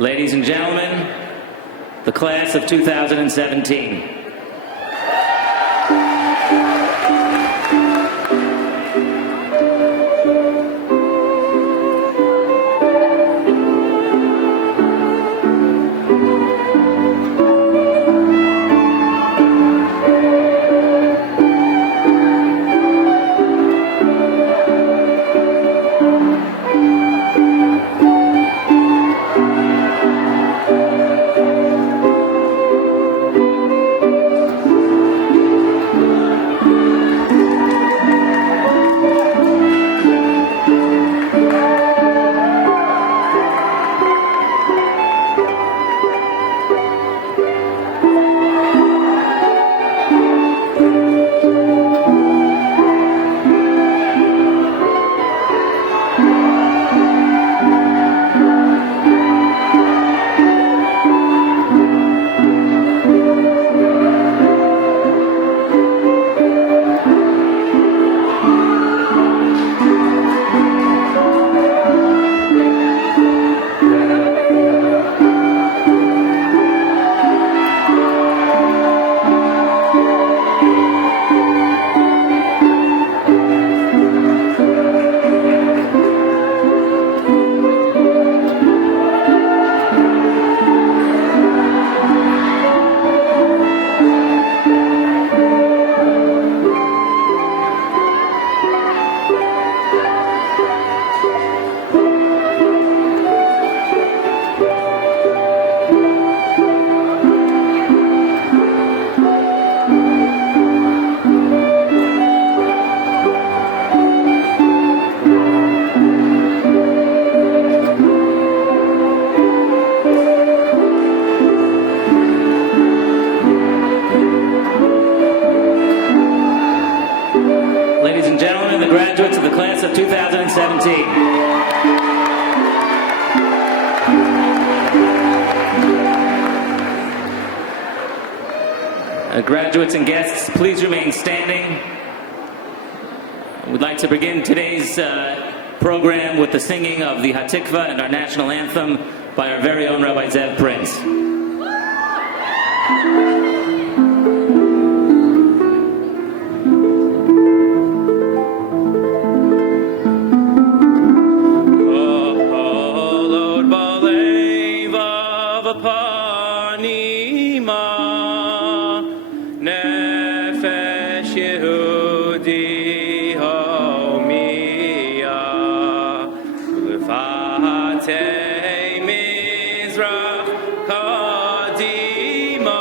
Ladies and gentlemen, the class of 2017. Ladies and gentlemen, the graduates of the class of 2017. Graduates and guests, please remain standing. We'd like to begin today's program with the singing of the Hatikva and our national anthem by our very own Rabbi Zev Prince. Mizrach Kadima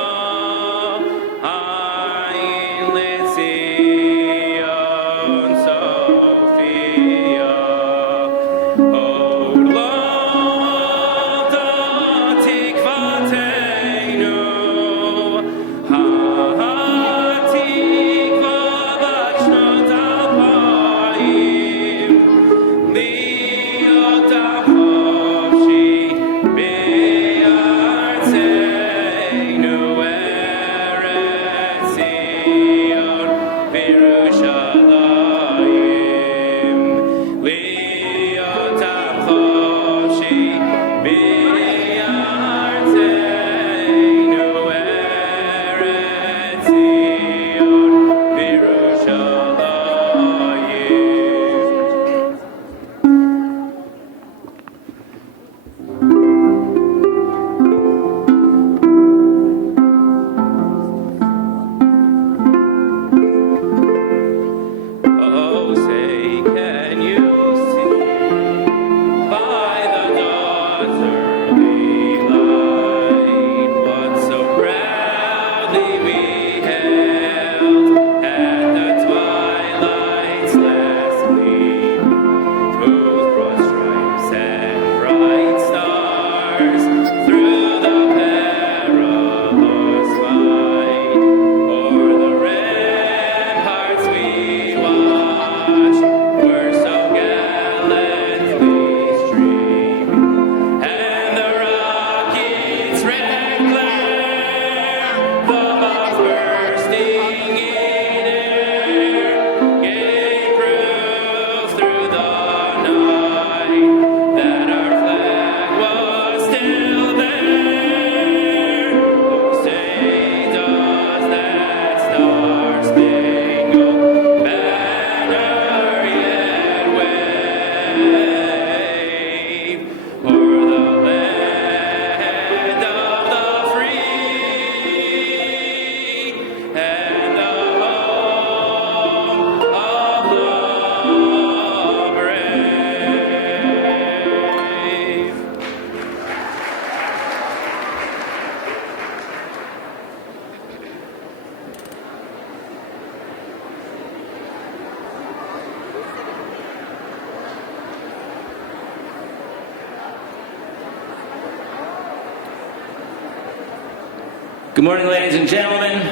Good morning, ladies and gentlemen.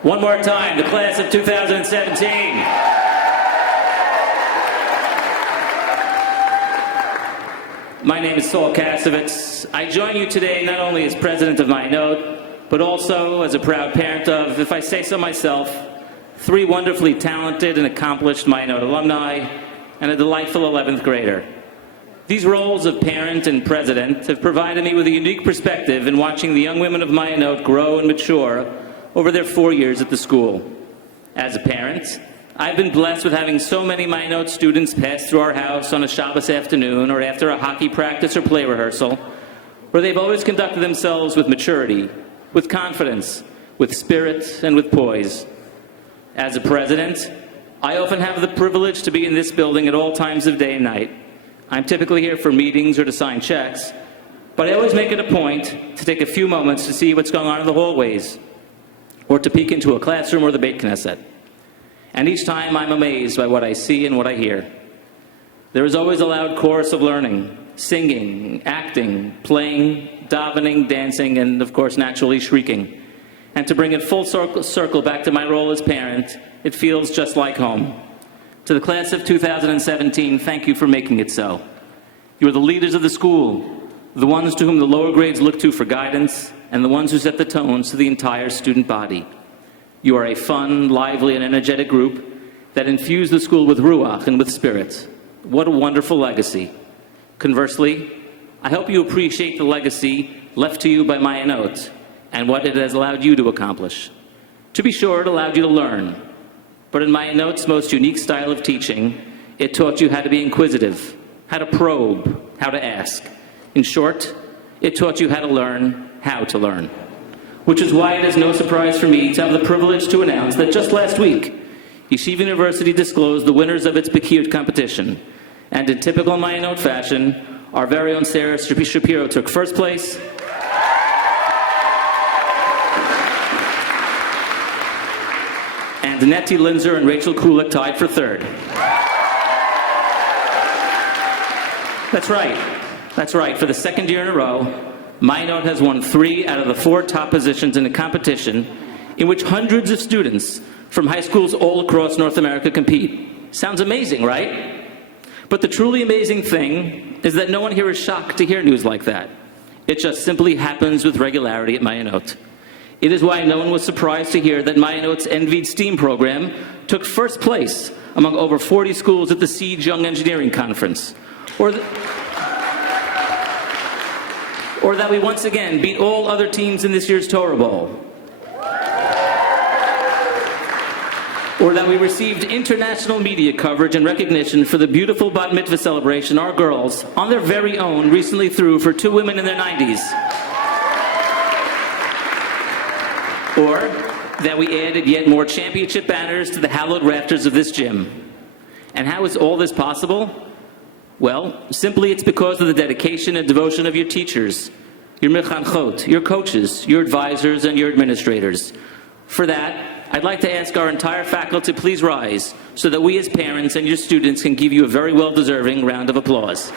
One more time, the class of 2017. My name is Saul Kasovitz. I join you today not only as president of Ma'ayanot, but also as a proud parent of, if I say so myself, 3 wonderfully talented and accomplished Ma'ayanot alumni and a delightful 11th grader. These roles of parent and president have provided me with a unique perspective in watching the young women of Ma'ayanot grow and mature over their 4 years at the school. As a parent, I've been blessed with having so many Ma'ayanot students pass through our house on a Shabbos afternoon or after a hockey practice or play rehearsal, where they've always conducted themselves with maturity, with confidence, with spirit, and with poise. As a president, I often have the privilege to be in this building at all times of day and night. I'm typically here for meetings or to sign checks, but I always make it a point to take a few moments to see what's going on in the hallways, or to peek into a classroom or the Beit Knesset. And each time I'm amazed by what I see and what I hear. There is always a loud chorus of learning, singing, acting, playing, davening, dancing, and of course naturally shrieking. And to bring it full circle back to my role as parent, it feels just like home. To the class of 2017, thank you for making it so. You are the leaders of the school, the ones to whom the lower grades look to for guidance, and the ones who set the tones to the entire student body. You are a fun, lively, and energetic group that infuse the school with ruach and with spirit. What a wonderful legacy. Conversely, I hope you appreciate the legacy left to you by Ma'ayanot and what it has allowed you to accomplish. To be sure, it allowed you to learn. But in Ma'ayanot's most unique style of teaching, it taught you how to be inquisitive, how to probe, how to ask. In short, it taught you how to learn how to learn. Which is why it is no surprise for me to have the privilege to announce that just last week, Yeshiva University disclosed the winners of its Bekiyut competition. And in typical Ma'ayanot fashion, our very own Sarah Shapiro took first place, and Nettie Linzer and Rachel Kulik tied for third. That's right. For the second year in a row, Ma'ayanot has won 3 out of the 4 top positions in a competition in which hundreds of students from high schools all across North America compete. Sounds amazing, right? But the truly amazing thing is that no one here is shocked to hear news like that. It just simply happens with regularity at Ma'ayanot. It is why no one was surprised to hear that Ma'ayanot's Envied STEAM program took first place among over 40 schools at the Siege Young Engineering Conference. Or that we once again beat all other teams in this year's Torah Bowl. Or that we received international media coverage and recognition for the beautiful bat mitzvah celebration our girls, on their very own, recently threw for 2 women in their 90s. Or that we added yet more championship banners to the hallowed rafters of this gym. And how is all this possible? Well, simply it's because of the dedication and devotion of your teachers, your mechanchot, your coaches, your advisors, and your administrators. For that, I'd like to ask our entire faculty to please rise so that we as parents and your students can give you a very well-deserving round of applause.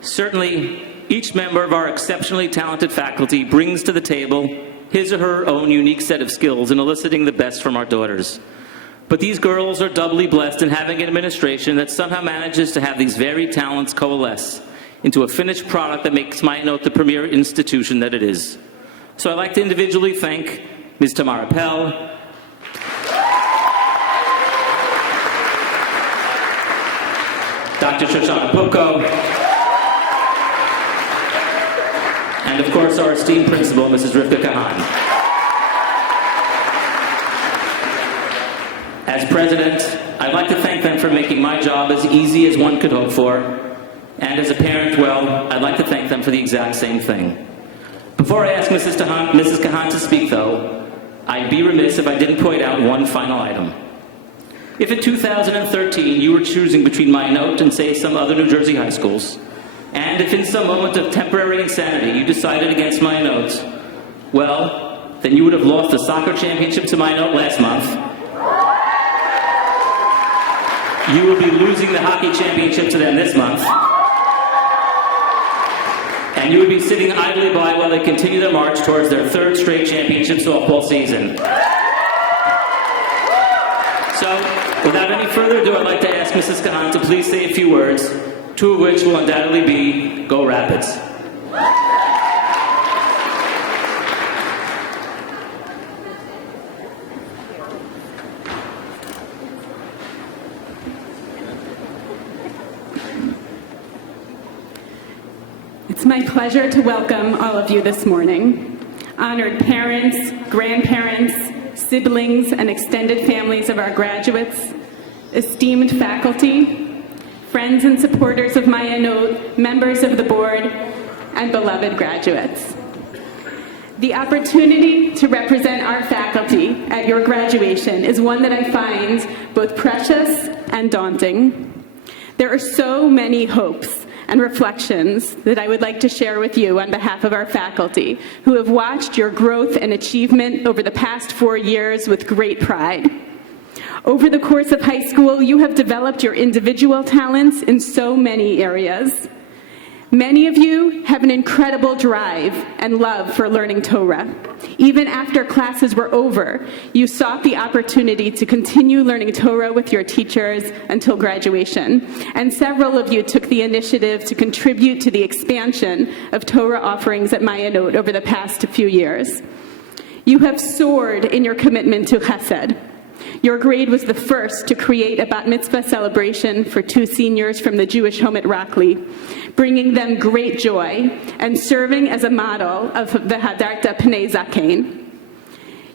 Certainly, each member of our exceptionally talented faculty brings to the table his or her own unique set of skills in eliciting the best from our daughters. But these girls are doubly blessed in having an administration that somehow manages to have these varied talents coalesce into a finished product that makes Ma'ayanot the premier institution that it is. So I'd like to individually thank Ms. Tamara Pell, Dr. Shoshana Popko, and of course our esteemed principal, Mrs. Rivka Kahan. As president, I'd like to thank them for making my job as easy as one could hope for. And as a parent, well, I'd like to thank them for the exact same thing. Before I ask Mrs. Kahan to speak, though, I'd be remiss if I didn't point out one final item. If in 2013 you were choosing between Ma'ayanot and, say, some other New Jersey high schools, and if in some moment of temporary insanity you decided against Ma'ayanot, well, then you would have lost the soccer championship to Minot last month. You will be losing the hockey championship to them this month. And you would be sitting idly by while they continue their march towards their third straight championship softball season. So, without any further ado, I'd like to ask Mrs. Kahan to please say a few words, two of which will undoubtedly be, Go Rapids. It's my pleasure to welcome all of you this morning. Honored parents, grandparents, siblings, and extended families of our graduates, esteemed faculty, friends and supporters of Maya Note, members of the board, and beloved graduates. The opportunity to represent our faculty at your graduation is one that I find both precious and daunting. There are so many hopes and reflections that I would like to share with you on behalf of our faculty, who have watched your growth and achievement over the past 4 years with great pride. Over the course of high school, you have developed your individual talents in so many areas. Many of you have an incredible drive and love for learning Torah. Even after classes were over, you sought the opportunity to continue learning Torah with your teachers until graduation. And several of you took the initiative to contribute to the expansion of Torah offerings at Maya Note over the past few years. You have soared in your commitment to Chesed. Your grade was the first to create a bat mitzvah celebration for 2 seniors from the Jewish home at Rockley, bringing them great joy and serving as a model of the Hadarta Pnei Zakein.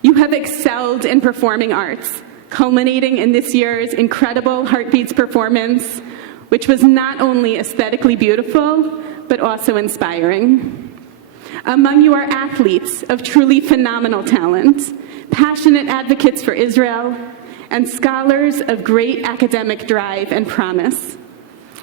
You have excelled in performing arts, culminating in this year's incredible Heartbeats performance, which was not only aesthetically beautiful, but also inspiring. Among you are athletes of truly phenomenal talent, passionate advocates for Israel, and scholars of great academic drive and promise.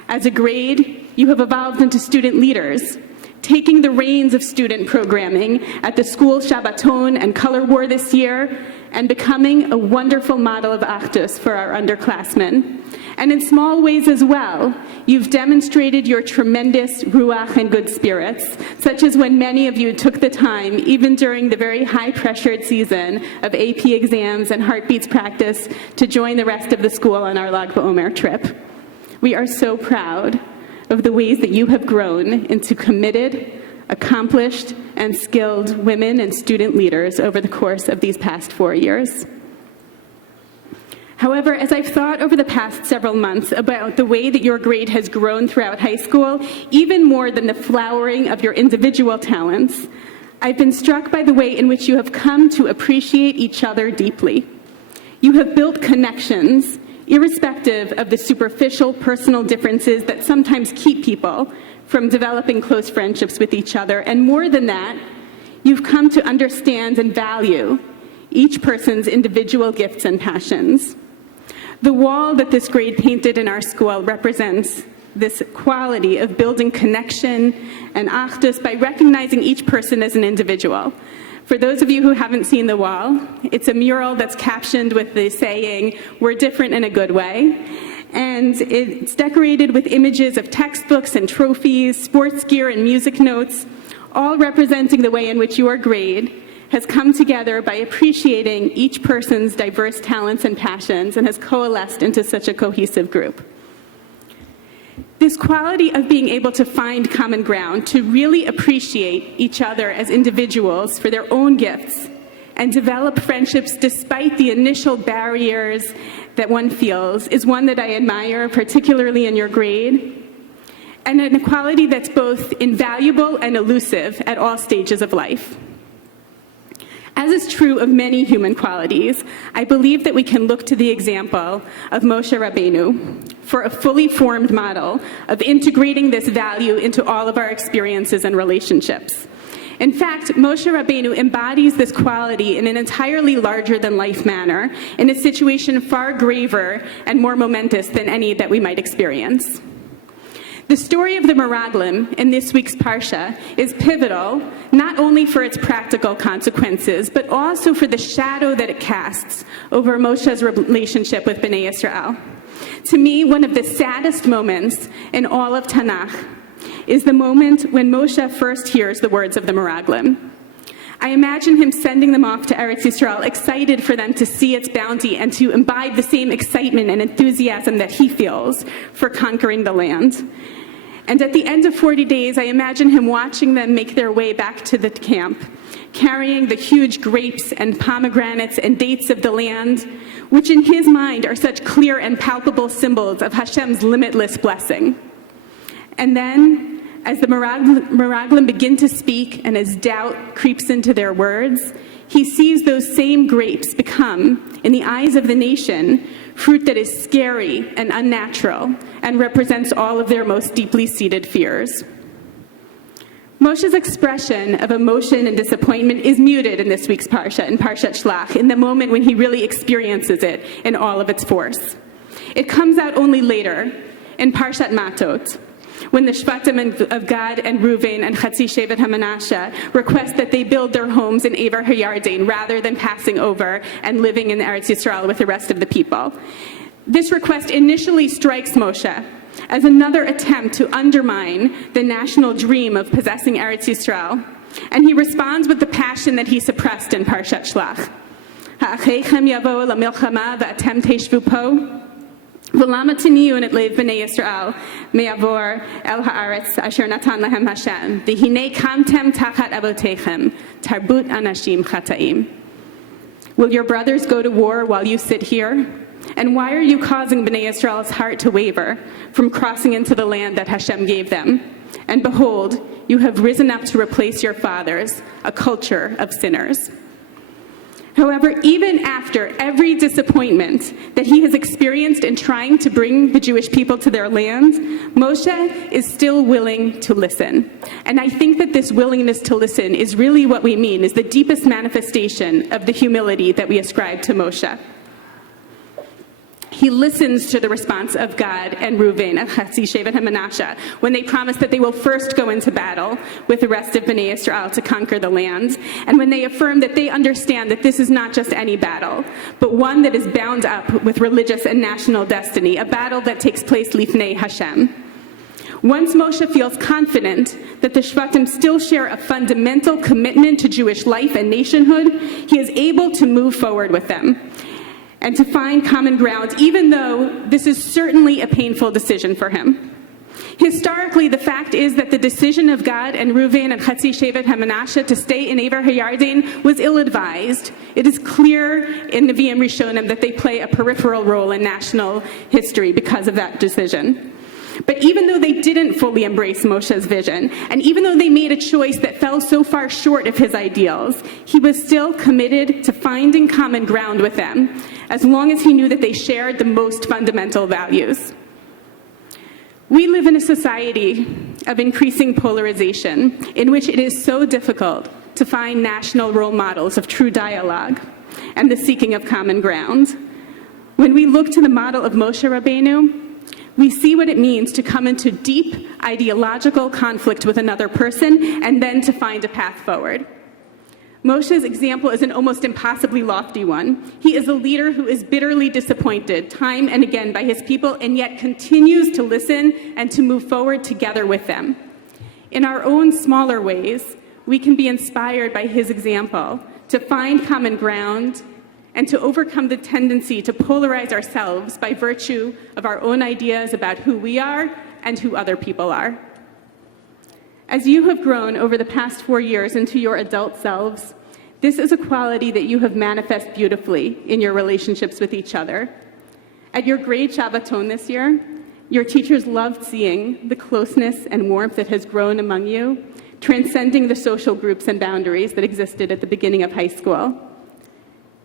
As a grade, you have evolved into student leaders, taking the reins of student programming at the school Shabbaton and Color War this year, and becoming a wonderful model of Achdus for our underclassmen. And in small ways as well, you've demonstrated your tremendous ruach and good spirits, such as when many of you took the time, even during the very high-pressured season of AP exams and Heartbeats practice, to join the rest of the school on our Lag BaOmer trip. We are so proud of the ways that you have grown into committed, accomplished, and skilled women and student leaders over the course of these past 4 years. However, as I've thought over the past several months about the way that your grade has grown throughout high school, even more than the flowering of your individual talents, I've been struck by the way in which you have come to appreciate each other deeply. You have built connections, irrespective of the superficial personal differences that sometimes keep people from developing close friendships with each other. And more than that, you've come to understand and value each person's individual gifts and passions. The wall that this grade painted in our school represents this quality of building connection and achdus by recognizing each person as an individual. For those of you who haven't seen the wall, it's a mural that's captioned with the saying, "We're different in a good way." And it's decorated with images of textbooks and trophies, sports gear and music notes, all representing the way in which your grade has come together by appreciating each person's diverse talents and passions and has coalesced into such a cohesive group. This quality of being able to find common ground, to really appreciate each other as individuals for their own gifts, and develop friendships despite the initial barriers that one feels, is one that I admire, particularly in your grade, and an quality that's both invaluable and elusive at all stages of life. As is true of many human qualities, I believe that we can look to the example of Moshe Rabbeinu for a fully formed model of integrating this value into all of our experiences and relationships. In fact, Moshe Rabbeinu embodies this quality in an entirely larger-than-life manner, in a situation far graver and more momentous than any that we might experience. The story of the Meraglim in this week's Parsha is pivotal, not only for its practical consequences, but also for the shadow that it casts over Moshe's relationship with Bnei Yisrael. To me, one of the saddest moments in all of Tanakh is the moment when Moshe first hears the words of the Meraglim. I imagine him sending them off to Eretz Yisrael, excited for them to see its bounty and to imbibe the same excitement and enthusiasm that he feels for conquering the land. And at the end of 40 days, I imagine him watching them make their way back to the camp, carrying the huge grapes and pomegranates and dates of the land, which in his mind are such clear and palpable symbols of Hashem's limitless blessing. And then, as the Meraglim begin to speak and as doubt creeps into their words, he sees those same grapes become, in the eyes of the nation, fruit that is scary and unnatural and represents all of their most deeply seated fears. Moshe's expression of emotion and disappointment is muted in this week's Parsha, in Parshat Shlach, in the moment when he really experiences it in all of its force. It comes out only later, in Parshat Matot, when the Shvatim of Gad and Reuven and Chatzi Shevet HaManashe request that they build their homes in Ever HaYarden rather than passing over and living in Eretz Yisrael with the rest of the people. This request initially strikes Moshe as another attempt to undermine the national dream of possessing Eretz Yisrael, and he responds with the passion that he suppressed in Parshat Shlach. Ha'acheichem yavo lamilchama va'atem teishvu po. V'lama tiniyu et leiv b'nei Yisrael me'avor el ha'aretz asher natan lahem Hashem v'hinei kamtem tachat avoteichem tarbut anashim chataim. Will your brothers go to war while you sit here? And why are you causing Bnei Yisrael's heart to waver from crossing into the land that Hashem gave them? And behold, you have risen up to replace your fathers, a culture of sinners. However, even after every disappointment that he has experienced in trying to bring the Jewish people to their land, Moshe is still willing to listen. And I think that this willingness to listen is really what we mean, is the deepest manifestation of the humility that we ascribe to Moshe. He listens to the response of Gad and Reuven and Chatzi Shevet HaManashe when they promise that they will first go into battle with the rest of Bnei Yisrael to conquer the land, and when they affirm that they understand that this is not just any battle, but one that is bound up with religious and national destiny, a battle that takes place lifnei Hashem. Once Moshe feels confident that the Shvatim still share a fundamental commitment to Jewish life and nationhood, he is able to move forward with them and to find common ground, even though this is certainly a painful decision for him. Historically, the fact is that the decision of Gad and Reuven and Chatzi Shevet HaManashe to stay in Ever HaYarden was ill-advised. It is clear in Nevi'im Rishonim that they play a peripheral role in national history because of that decision. But even though they didn't fully embrace Moshe's vision, and even though they made a choice that fell so far short of his ideals, he was still committed to finding common ground with them, as long as he knew that they shared the most fundamental values. We live in a society of increasing polarization, in which it is so difficult to find national role models of true dialogue and the seeking of common ground. When we look to the model of Moshe Rabbeinu, we see what it means to come into deep ideological conflict with another person and then to find a path forward. Moshe's example is an almost impossibly lofty one. He is a leader who is bitterly disappointed time and again by his people and yet continues to listen and to move forward together with them. In our own smaller ways, we can be inspired by his example to find common ground and to overcome the tendency to polarize ourselves by virtue of our own ideas about who we are and who other people are. As you have grown over the past 4 years into your adult selves, this is a quality that you have manifest beautifully in your relationships with each other. At your grade Shabbaton this year, your teachers loved seeing the closeness and warmth that has grown among you, transcending the social groups and boundaries that existed at the beginning of high school.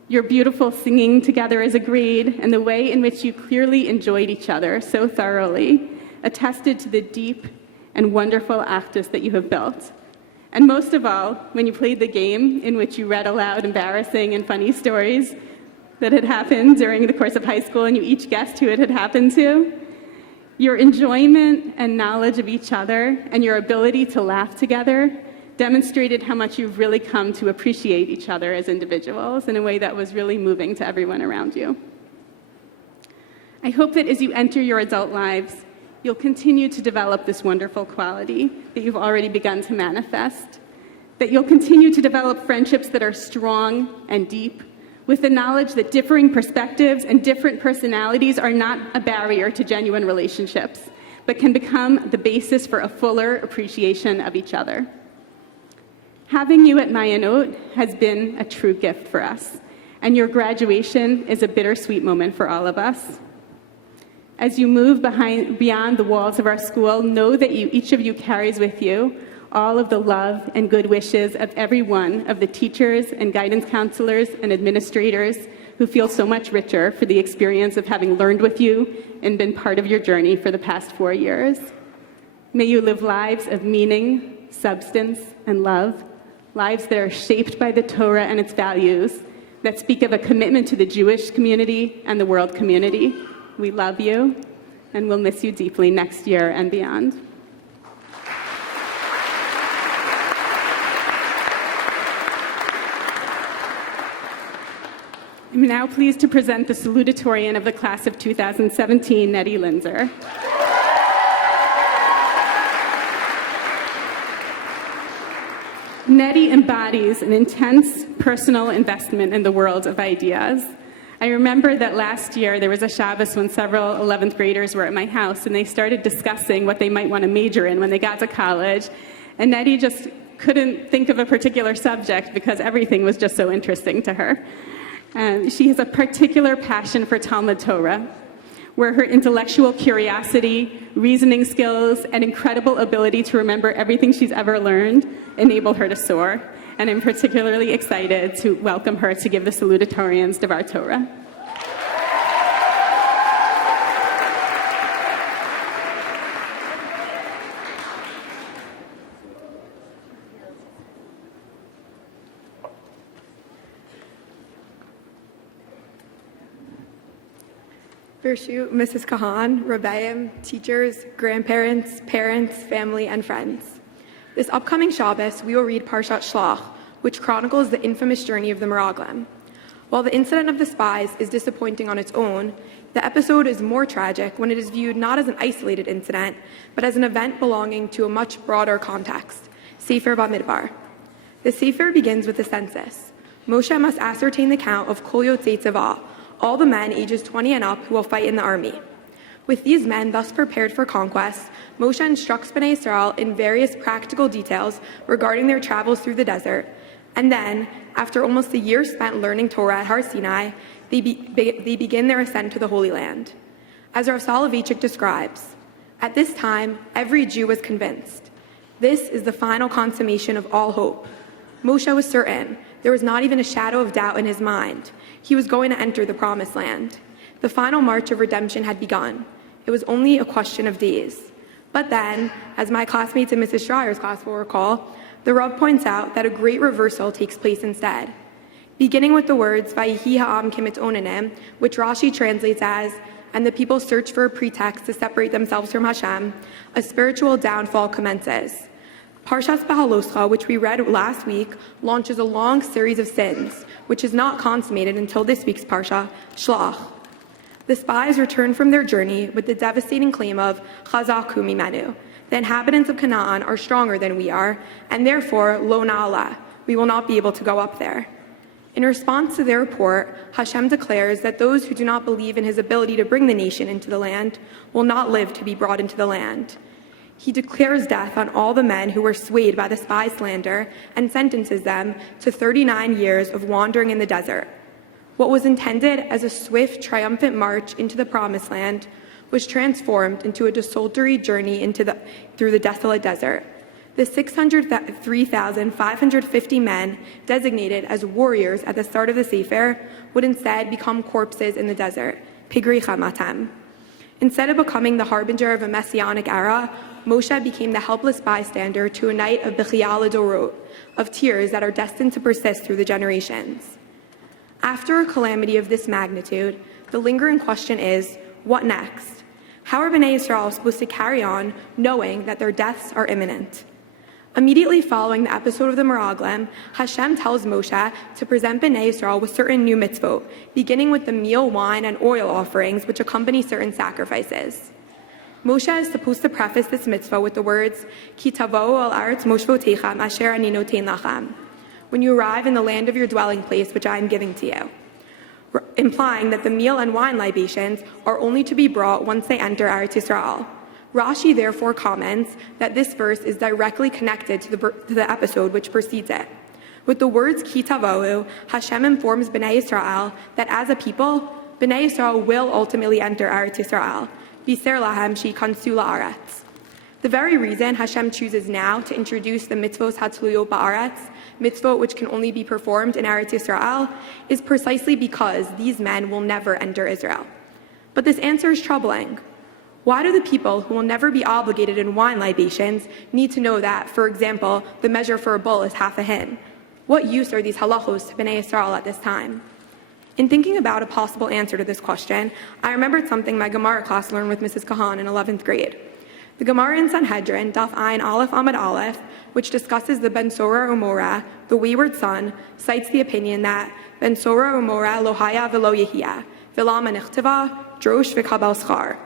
Your beautiful singing together as a grade and the way in which you clearly enjoyed each other so thoroughly attested to the deep and wonderful achdus that you have built. And most of all, when you played the game in which you read aloud embarrassing and funny stories that had happened during the course of high school and you each guessed who it had happened to, Your enjoyment and knowledge of each other and your ability to laugh together demonstrated how much you've really come to appreciate each other as individuals in a way that was really moving to everyone around you. I hope that as you enter your adult lives, you'll continue to develop this wonderful quality that you've already begun to manifest, that you'll continue to develop friendships that are strong and deep, with the knowledge that differing perspectives and different personalities are not a barrier to genuine relationships, but can become the basis for a fuller appreciation of each other. Having you at Mayanot has been a true gift for us, and your graduation is a bittersweet moment for all of us. As you move beyond the walls of our school, know that each of you carries with you all of the love and good wishes of every one of the teachers and guidance counselors and administrators who feel so much richer for the experience of having learned with you and been part of your journey for the past 4 years. May you live lives of meaning, substance, and love, lives that are shaped by the Torah and its values, that speak of a commitment to the Jewish community and the world community. We love you, and we'll miss you deeply next year and beyond. I'm now pleased to present the salutatorian of the class of 2017, Nettie Linzer. Nettie embodies an intense personal investment in the world of ideas. I remember that last year there was a Shabbos when several 11th graders were at my house and they started discussing what they might want to major in when they got to college. And Nettie just couldn't think of a particular subject because everything was just so interesting to her. She has a particular passion for Talmud Torah, where her intellectual curiosity, reasoning skills, and incredible ability to remember everything she's ever learned enable her to soar. And I'm particularly excited to welcome her to give the salutatorians Devar Torah. Bershut, Mrs. Kahan, Rebbeim, teachers, grandparents, parents, family, and friends. This upcoming Shabbos, we will read Parshat Shlach, which chronicles the infamous journey of the Meraglim. While the incident of the spies is disappointing on its own, the episode is more tragic when it is viewed not as an isolated incident, but as an event belonging to a much broader context, Sefer Bamidbar. The Sefer begins with the census. Moshe must ascertain the count of Kol Yotzei Tzava, all the men ages 20 and up who will fight in the army. With these men thus prepared for conquest, Moshe instructs Bnei Israel in various practical details regarding their travels through the desert, and then, after almost a year spent learning Torah at Har Sinai, they begin their ascent to the Holy Land. As Rav Soloveitchik describes, at this time, every Jew was convinced. This is the final consummation of all hope. Moshe was certain. There was not even a shadow of doubt in his mind. He was going to enter the Promised Land. The final march of redemption had begun. It was only a question of days. But then, as my classmates in Mrs. Schreier's class will recall, the Rav points out that a great reversal takes place instead. Beginning with the words, Vayihi ha'am kimitzonenim, which Rashi translates as, and the people search for a pretext to separate themselves from Hashem, a spiritual downfall commences. Parshas Behaloscha, which we read last week, launches a long series of sins, which is not consummated until this week's Parsha, Shlach. The spies return from their journey with the devastating claim of Chazaku mimenu. The inhabitants of Canaan are stronger than we are, and therefore, lo na'ala, we will not be able to go up there. In response to their report, Hashem declares that those who do not believe in his ability to bring the nation into the land will not live to be brought into the land. He declares death on all the men who were swayed by the spy slander and sentences them to 39 years of wandering in the desert. What was intended as a swift, triumphant march into the Promised Land was transformed into a desultory journey through the desolate desert. The 603,550 men designated as warriors at the start of the Sefer would instead become corpses in the desert, Pigri Chamatem. Instead of becoming the harbinger of a messianic era, Moshe became the helpless bystander to a night of Bechiyah L'Dorot, of tears that are destined to persist through the generations. After a calamity of this magnitude, the lingering question is, what next? How are Bnei Yisrael supposed to carry on knowing that their deaths are imminent? Immediately following the episode of the Meraglim, Hashem tells Moshe to present Bnei Yisrael with certain new mitzvot, beginning with the meal, wine, and oil offerings which accompany certain sacrifices. Moshe is supposed to preface this mitzvah with the words, Ki tavo'u al aretz moshvotechem asher ani noten lachem, when you arrive in the land of your dwelling place which I am giving to you, implying that the meal and wine libations are only to be brought once they enter Eretz Yisrael. Rashi therefore comments that this verse is directly connected to the episode which precedes it. With the words Ki tavo'u, Hashem informs Bnei Yisrael that as a people, Bnei Yisrael will ultimately enter Eretz Yisrael. Biser lahem sheikhansu la'aretz. The very reason Hashem chooses now to introduce the mitzvos hatluyot ba'aretz, mitzvot which can only be performed in Eretz Yisrael, is precisely because these men will never enter Israel. But this answer is troubling. Why do the people who will never be obligated in wine libations need to know that, for example, the measure for a bull is half a hin? What use are these halachos to Bnei Yisrael at this time? In thinking about a possible answer to this question, I remembered something my Gemara class learned with Mrs. Kahan in 11th grade. The Gemara in Sanhedrin, Daf Ayin Aleph Amud Aleph, which discusses the Ben Sora Umora, the wayward son, cites the opinion that Ben Sora Umora lo haya velo yehia, v'lama nichtiva, drosh v'kabel schar.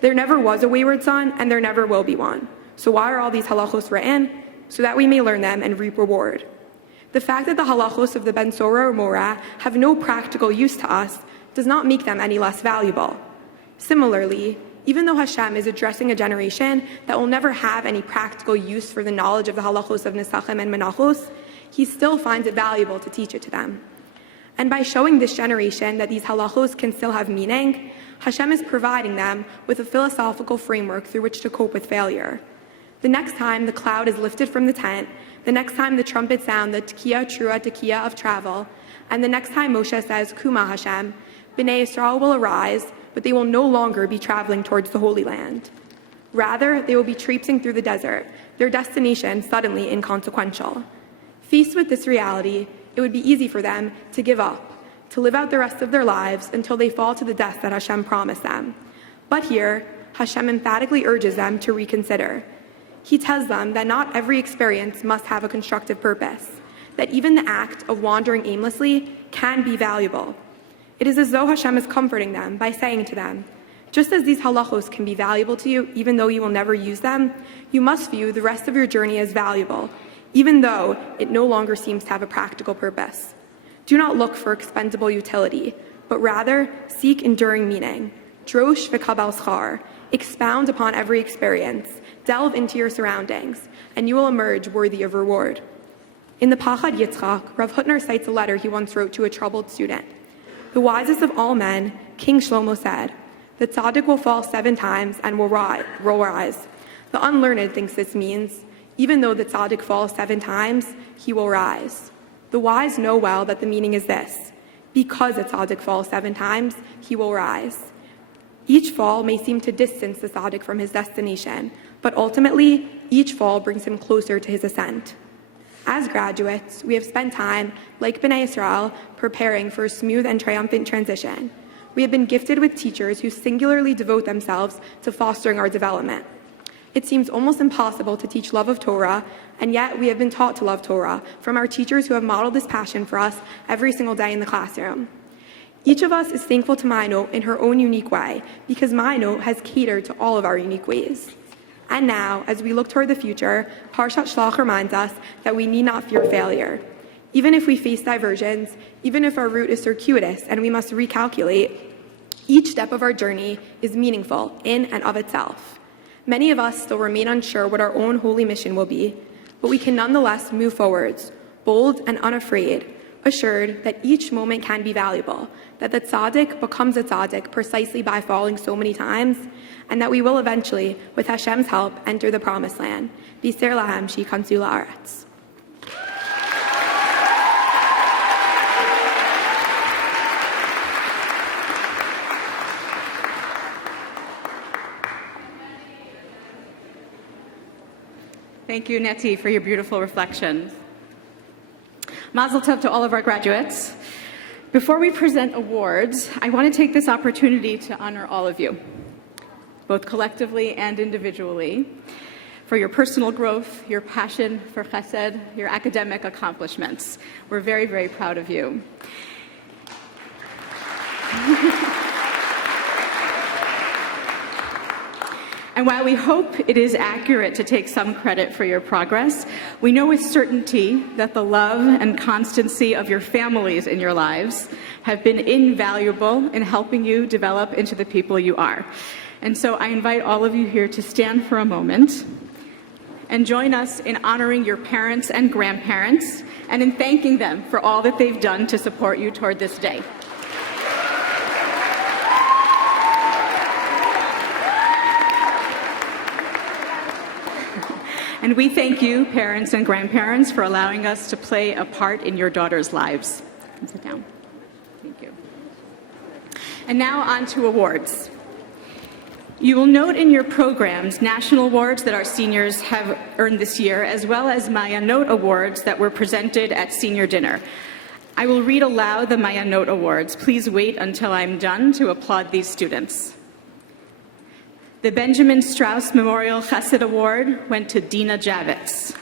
There never was a wayward son, and there never will be one. So why are all these halachos written? So that we may learn them and reap reward. The fact that the halachos of the Ben Sora Umora have no practical use to us does not make them any less valuable. Similarly, even though Hashem is addressing a generation that will never have any practical use for the knowledge of the halachos of Nesachim and Menachos, he still finds it valuable to teach it to them. And by showing this generation that these halachos can still have meaning, Hashem is providing them with a philosophical framework through which to cope with failure. The next time the cloud is lifted from the tent, the next time the trumpet sound the tekiah trua tekiah of travel, and the next time Moshe says, Kuma Hashem, Bnei Yisrael will arise, but they will no longer be traveling towards the Holy Land. Rather, they will be traipsing through the desert, their destination suddenly inconsequential. Faced with this reality, it would be easy for them to give up, to live out the rest of their lives until they fall to the death that Hashem promised them. But here, Hashem emphatically urges them to reconsider. He tells them that not every experience must have a constructive purpose, that even the act of wandering aimlessly can be valuable. It is as though Hashem is comforting them by saying to them, just as these halachos can be valuable to you even though you will never use them, you must view the rest of your journey as valuable, even though it no longer seems to have a practical purpose. Do not look for expendable utility, but rather seek enduring meaning. Drosh v'kabel schar. Expound upon every experience. Delve into your surroundings, and you will emerge worthy of reward. In the Pachad Yitzchak, Rav Hutner cites a letter he once wrote to a troubled student. The wisest of all men, King Shlomo said, the tzaddik will fall 7 times and will rise. The unlearned thinks this means, even though the tzaddik falls 7 times, he will rise. The wise know well that the meaning is this: because a tzaddik falls 7 times, he will rise. Each fall may seem to distance the tzaddik from his destination, but ultimately, each fall brings him closer to his ascent. As graduates, we have spent time, like Bnei Yisrael, preparing for a smooth and triumphant transition. We have been gifted with teachers who singularly devote themselves to fostering our development. It seems almost impossible to teach love of Torah, and yet we have been taught to love Torah from our teachers who have modeled this passion for us every single day in the classroom. Each of us is thankful to Ma'anot in her own unique way, because Ma'anot has catered to all of our unique ways. And now, as we look toward the future, Parshat Shlach reminds us that we need not fear failure. Even if we face diversions, even if our route is circuitous and we must recalculate, each step of our journey is meaningful in and of itself. Many of us still remain unsure what our own holy mission will be, but we can nonetheless move forwards, bold and unafraid, assured that each moment can be valuable, that the tzaddik becomes a tzaddik precisely by falling so many times, and that we will eventually, with Hashem's help, enter the promised land. Biser lahem sheikhansu la'aretz. Thank you, Nettie, for your beautiful reflections. Mazel tov to all of our graduates. Before we present awards, I want to take this opportunity to honor all of you. both collectively and individually, for your personal growth, your passion for chesed, your academic accomplishments. We're very, very proud of you. And while we hope it is accurate to take some credit for your progress, we know with certainty that the love and constancy of your families in your lives have been invaluable in helping you develop into the people you are. And so I invite all of you here to stand for a moment and join us in honoring your parents and grandparents and in thanking them for all that they've done to support you toward this day. And we thank you, parents and grandparents, for allowing us to play a part in your daughters' lives. Sit down. Thank you. And now on to awards. You will note in your programs national awards that our seniors have earned this year, as well as Maya Note awards that were presented at senior dinner. I will read aloud the Maya Note awards. Please wait until I'm done to applaud these students. The Benjamin Strauss Memorial Chesed Award went to Dina Javits.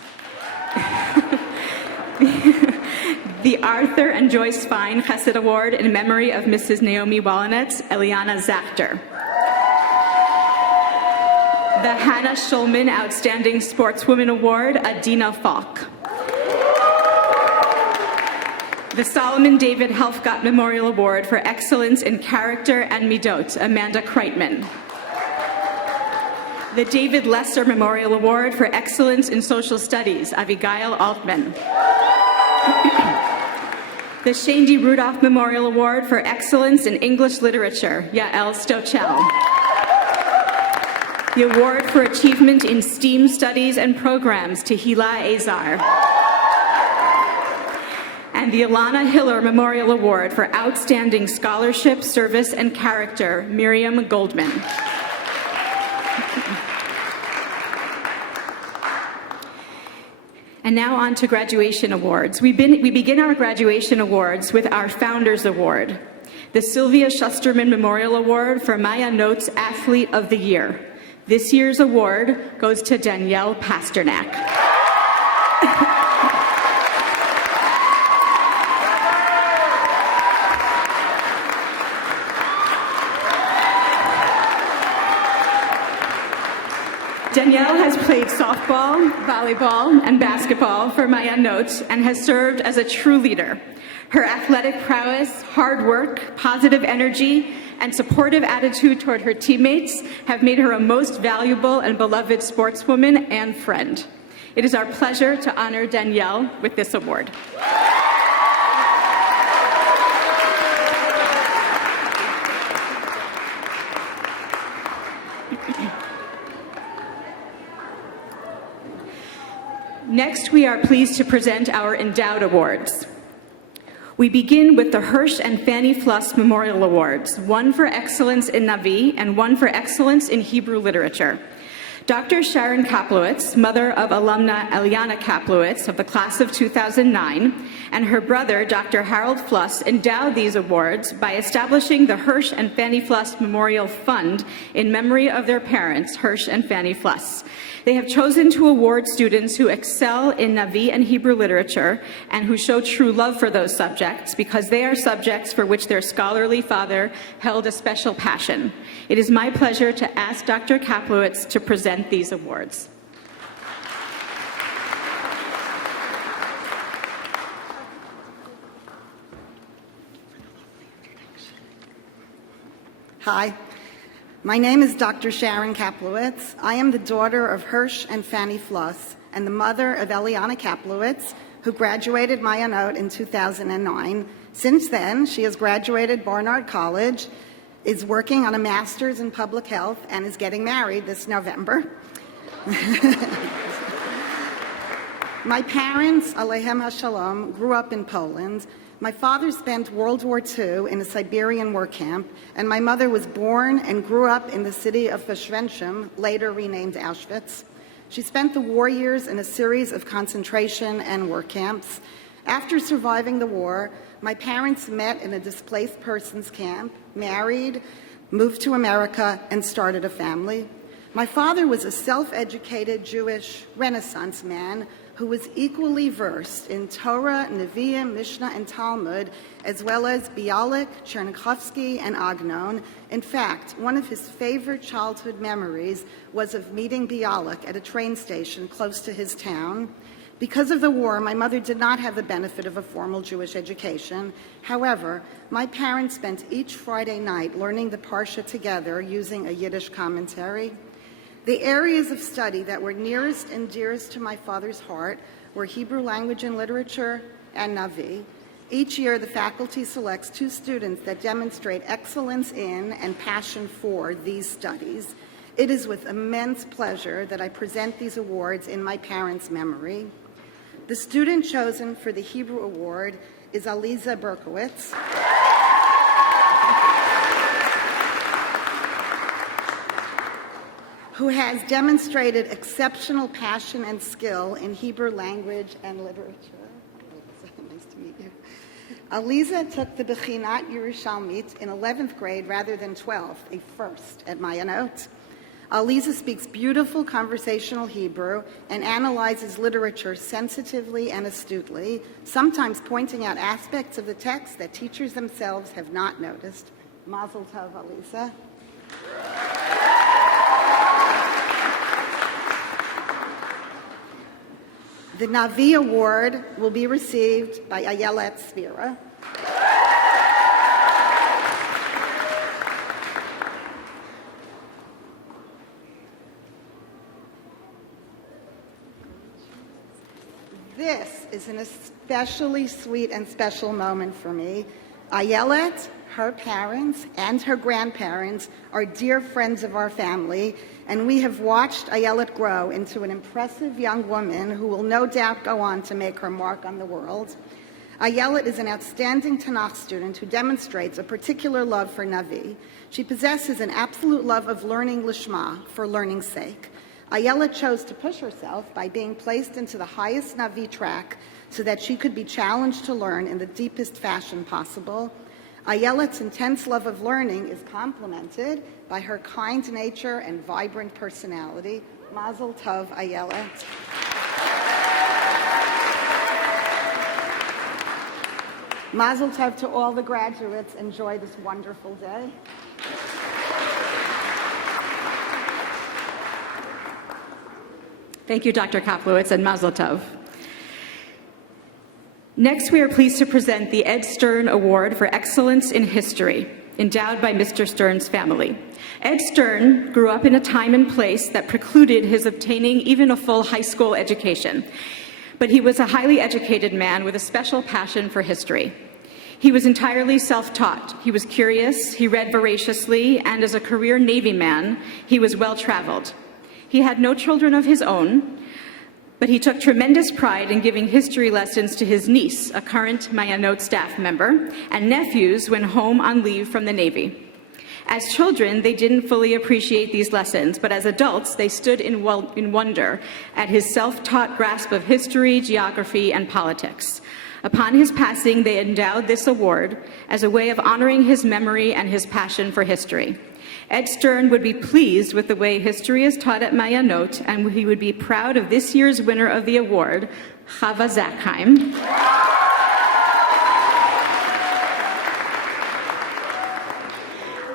The Arthur and Joyce Fine Chesed Award in memory of Mrs. Naomi Wallenetz, Eliana Zachter. The Hannah Schulman Outstanding Sportswoman Award, Adina Falk. The Solomon David Helfgott Memorial Award for Excellence in Character and Midot, Amanda Kreitman. The David Lesser Memorial Award for Excellence in Social Studies, Abigail Altman. The Shane D. Rudolph Memorial Award for Excellence in English Literature, Yael Stochel. The Award for Achievement in STEAM Studies and Programs, Tehila Azar. And the Alana Hiller Memorial Award for Outstanding Scholarship, Service, and Character, Miriam Goldman. And now on to graduation awards. We begin our graduation awards with our Founders Award, the Sylvia Schusterman Memorial Award for Maya Notes Athlete of the Year. This year's award goes to Danielle Pasternak. Danielle has played softball, volleyball, and basketball for Maya Notes and has served as a true leader. Her athletic prowess, hard work, positive energy, and supportive attitude toward her teammates have made her a most valuable and beloved sportswoman and friend. It is our pleasure to honor Danielle with this award. Next, we are pleased to present our Endowed Awards. We begin with the Hirsch and Fanny Fluss Memorial Awards, one for excellence in Navi and one for excellence in Hebrew literature. Dr. Sharon Kaplowitz, mother of alumna Eliana Kaplowitz of the class of 2009, and her brother, Dr. Harold Fluss, endowed these awards by establishing the Hirsch and Fanny Fluss Memorial Fund in memory of their parents, Hirsch and Fanny Fluss. They have chosen to award students who excel in Navi and Hebrew literature and who show true love for those subjects because they are subjects for which their scholarly father held a special passion. It is my pleasure to ask Dr. Kaplowitz to present these awards. Hi, my name is Dr. Sharon Kaplowitz. I am the daughter of Hirsch and Fanny Fluss and the mother of Eliana Kaplowitz, who graduated Maya Note in 2009. Since then, she has graduated Barnard College, is working on a master's in public health, and is getting married this November. My parents, Aleichem HaShalom, grew up in Poland. My father spent World War II in a Siberian work camp, and my mother was born and grew up in the city of Oswiecim, later renamed Auschwitz. She spent the war years in a series of concentration and work camps. After surviving the war, my parents met in a displaced persons camp, married, moved to America, and started a family. My father was a self-educated Jewish Renaissance man who was equally versed in Torah, Nevi'im, Mishnah, and Talmud, as well as Bialik, Chernichovsky, and Agnon. In fact, one of his favorite childhood memories was of meeting Bialik at a train station close to his town. Because of the war, my mother did not have the benefit of a formal Jewish education. However, my parents spent each Friday night learning the Parsha together using a Yiddish commentary. The areas of study that were nearest and dearest to my father's heart were Hebrew language and literature and Navi. Each year, the faculty selects 2 students that demonstrate excellence in and passion for these studies. It is with immense pleasure that I present these awards in my parents' memory. The student chosen for the Hebrew Award is Aliza Berkowitz. Who has demonstrated exceptional passion and skill in Hebrew language and literature. Nice to meet you. Aliza took the Bechinat Yerushalmit in 11th grade rather than 12th, a first at Mayanot. Aliza speaks beautiful conversational Hebrew and analyzes literature sensitively and astutely, sometimes pointing out aspects of the text that teachers themselves have not noticed. Mazel tov, Aliza. The Navi Award will be received by Ayelet Svira. This is an especially sweet and special moment for me. Ayelet, her parents, and her grandparents are dear friends of our family, and we have watched Ayelet grow into an impressive young woman who will no doubt go on to make her mark on the world. Ayelet is an outstanding Tanakh student who demonstrates a particular love for Navi. She possesses an absolute love of learning Lishma, for learning's sake. Ayelet chose to push herself by being placed into the highest Navi track so that she could be challenged to learn in the deepest fashion possible. Ayelet's intense love of learning is complemented by her kind nature and vibrant personality. Mazel tov, Ayelet. Mazel tov to all the graduates. Enjoy this wonderful day. Thank you, Dr. Kaplowitz, and Mazel Tov. Next, we are pleased to present the Ed Stern Award for Excellence in History, endowed by Mr. Stern's family. Ed Stern grew up in a time and place that precluded his obtaining even a full high school education, but he was a highly educated man with a special passion for history. He was entirely self-taught. He was curious, he read voraciously, and as a career Navy man, he was well-traveled. He had no children of his own, but he took tremendous pride in giving history lessons to his niece, a current Mayanot staff member, and nephews when home on leave from the Navy. As children, they didn't fully appreciate these lessons, but as adults, they stood in wonder at his self-taught grasp of history, geography, and politics. Upon his passing, they endowed this award as a way of honoring his memory and his passion for history. Ed Stern would be pleased with the way history is taught at Mayanot, and he would be proud of this year's winner of the award, Chava Zakheim.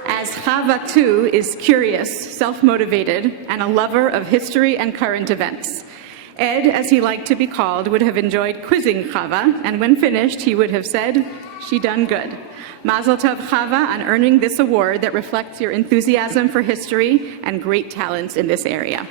As Chava, too, is curious, self-motivated, and a lover of history and current events. Ed, as he liked to be called, would have enjoyed quizzing Chava, and when finished, he would have said, "She done good." Mazel tov, Chava, on earning this award that reflects your enthusiasm for history and great talents in this area.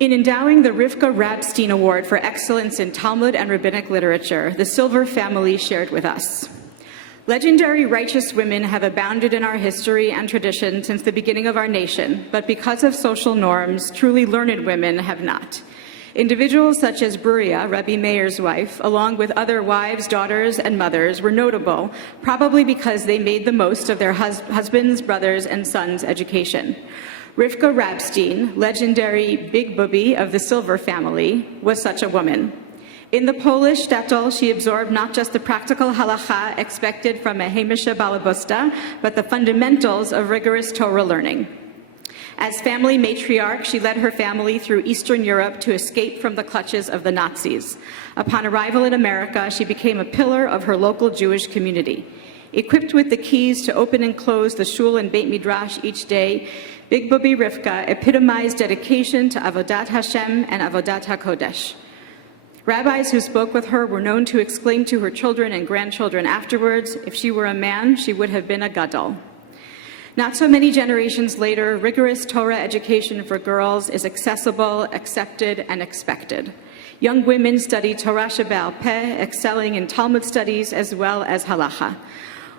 In endowing the Rivka Rabstein Award for Excellence in Talmud and Rabbinic Literature, the Silver family shared with us. Legendary righteous women have abounded in our history and tradition since the beginning of our nation, but because of social norms, truly learned women have not. Individuals such as Bruria, Rabbi Meir's wife, along with other wives, daughters, and mothers, were notable, probably because they made the most of their husbands, brothers, and sons' education. Rivka Rabstein, legendary Big Bubby of the Silver family, was such a woman. In the Polish shtetl, she absorbed not just the practical halacha expected from a heimische balabusta, but the fundamentals of rigorous Torah learning. As family matriarch, she led her family through Eastern Europe to escape from the clutches of the Nazis. Upon arrival in America, she became a pillar of her local Jewish community. Equipped with the keys to open and close the shul and Beit Midrash each day, Big Bubby Rivka epitomized dedication to Avodat Hashem and Avodat HaKodesh. Rabbis who spoke with her were known to exclaim to her children and grandchildren afterwards, if she were a man, she would have been a gadol. Not so many generations later, rigorous Torah education for girls is accessible, accepted, and expected. Young women study Torah Shebe'al Peh, excelling in Talmud studies as well as halacha.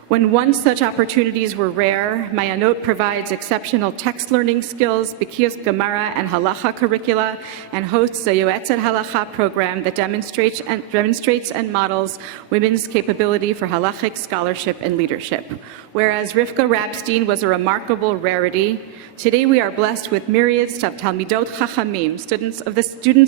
When once such opportunities were rare, Mayanot provides exceptional text learning skills, B'kiyos Gemara and Halacha curricula, and hosts a Yoetzet Halacha program that demonstrates and models women's capability for halachic scholarship and leadership. Whereas Rivka Rabstein was a remarkable rarity, today we are blessed with myriads of Talmidot Chachamim, students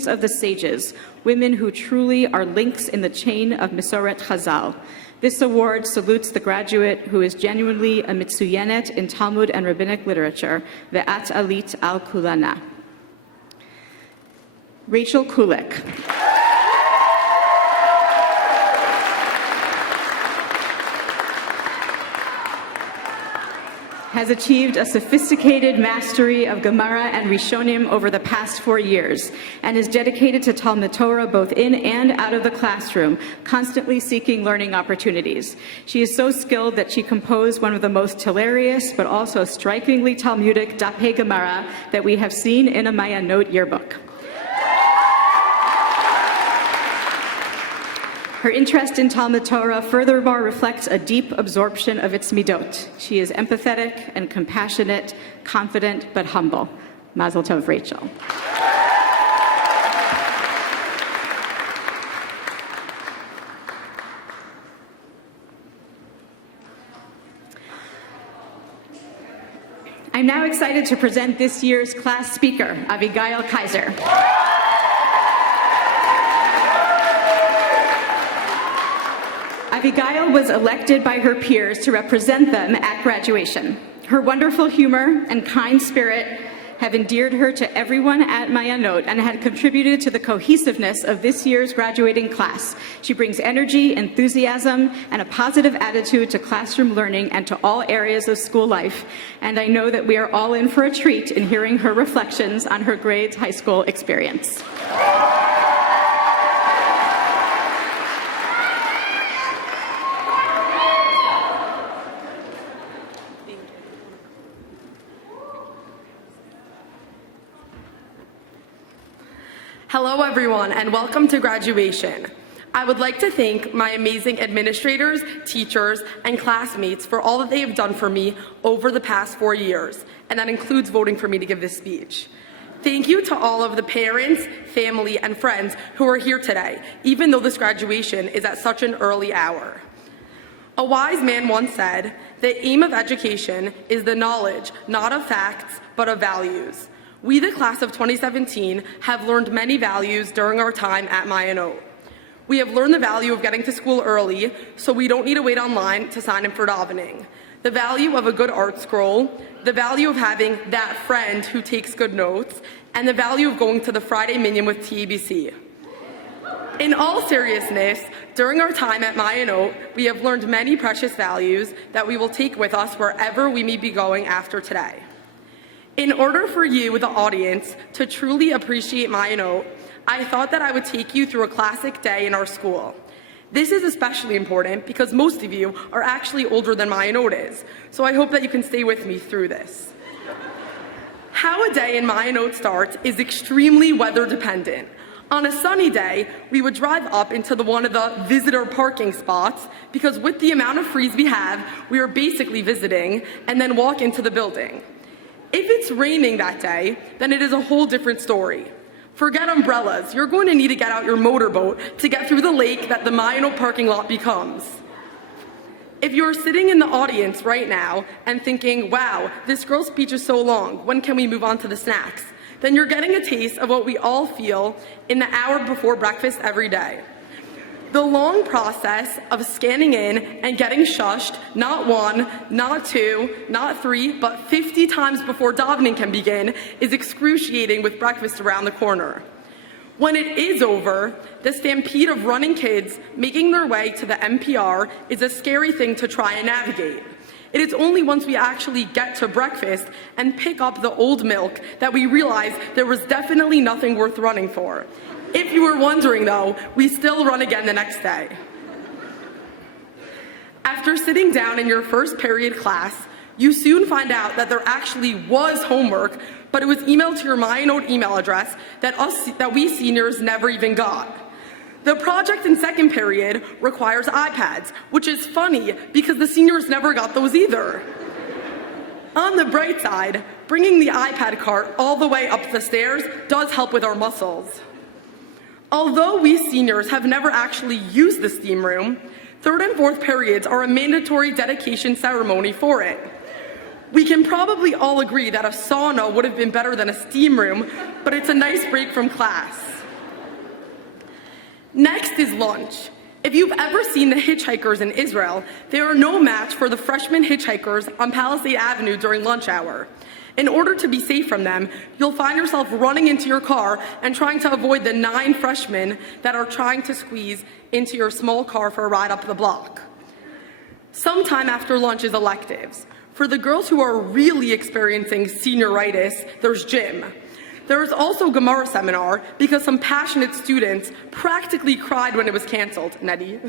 of the sages, women who truly are links in the chain of Mesoret Chazal. This award salutes the graduate who is genuinely a mitsuyenet in Talmud and rabbinic literature, ve'at alit al kulana. Rachel Kulik. Has achieved a sophisticated mastery of Gemara and Rishonim over the past 4 years, and is dedicated to Talmud Torah both in and out of the classroom, constantly seeking learning opportunities. She is so skilled that she composed one of the most hilarious but also strikingly Talmudic Dapei Gemara that we have seen in a Mayanot yearbook. Her interest in Talmud Torah furthermore reflects a deep absorption of its midot. She is empathetic and compassionate, confident but humble. Mazel tov, Rachel. I'm now excited to present this year's class speaker, Abigail Kaiser. Abigail was elected by her peers to represent them at graduation. Her wonderful humor and kind spirit have endeared her to everyone at Mayanot and had contributed to the cohesiveness of this year's graduating class. She brings energy, enthusiasm, and a positive attitude to classroom learning and to all areas of school life. And I know that we are all in for a treat in hearing her reflections on her grades high school experience. Hello, everyone, and welcome to graduation. I would like to thank my amazing administrators, teachers, and classmates for all that they have done for me over the past 4 years, and that includes voting for me to give this speech. Thank you to all of the parents, family, and friends who are here today, even though this graduation is at such an early hour. A wise man once said, "The aim of education is the knowledge, not of facts, but of values." We, the class of 2017, have learned many values during our time at Mayanot. We have learned the value of getting to school early, so we don't need to wait online to sign in for davening. The value of a good art scroll, the value of having that friend who takes good notes, and the value of going to the Friday Minyan with TABC. In all seriousness, during our time at Mayanot, we have learned many precious values that we will take with us wherever we may be going after today. In order for you, the audience, to truly appreciate Mayanot, I thought that I would take you through a classic day in our school. This is especially important because most of you are actually older than Mayanot is, so I hope that you can stay with me through this. How a day in Mayanot starts is extremely weather dependent. On a sunny day, we would drive up into one of the visitor parking spots because with the amount of freeze we have, we are basically visiting, and then walk into the building. If it's raining that day, then it is a whole different story. Forget umbrellas. You're going to need to get out your motorboat to get through the lake that the Mayanot parking lot becomes. If you're sitting in the audience right now and thinking, wow, this girl's speech is so long, when can we move on to the snacks? Then you're getting a taste of what we all feel in the hour before breakfast every day. The long process of scanning in and getting shushed, not 1, not 2, not 3, but 50 times before davening can begin, is excruciating with breakfast around the corner. When it is over, the stampede of running kids making their way to the NPR is a scary thing to try and navigate. It is only once we actually get to breakfast and pick up the old milk that we realize there was definitely nothing worth running for. If you were wondering though, we still run again the next day. After sitting down in your first period class, you soon find out that there actually was homework, but it was emailed to your Mayanot email address that we seniors never even got. The project in second period requires iPads, which is funny because the seniors never got those either. On the bright side, bringing the iPad cart all the way up the stairs does help with our muscles. Although we seniors have never actually used the steam room, third and fourth periods are a mandatory dedication ceremony for it. We can probably all agree that a sauna would have been better than a steam room, but it's a nice break from class. Next is lunch. If you've ever seen the hitchhikers in Israel, they are no match for the freshman hitchhikers on Palisade Avenue during lunch hour. In order to be safe from them, you'll find yourself running into your car and trying to avoid the 9 freshmen that are trying to squeeze into your small car for a ride up the block. Sometime after lunch is electives. For the girls who are really experiencing senioritis, there's gym. There is also Gemara seminar because some passionate students practically cried when it was canceled, Nettie.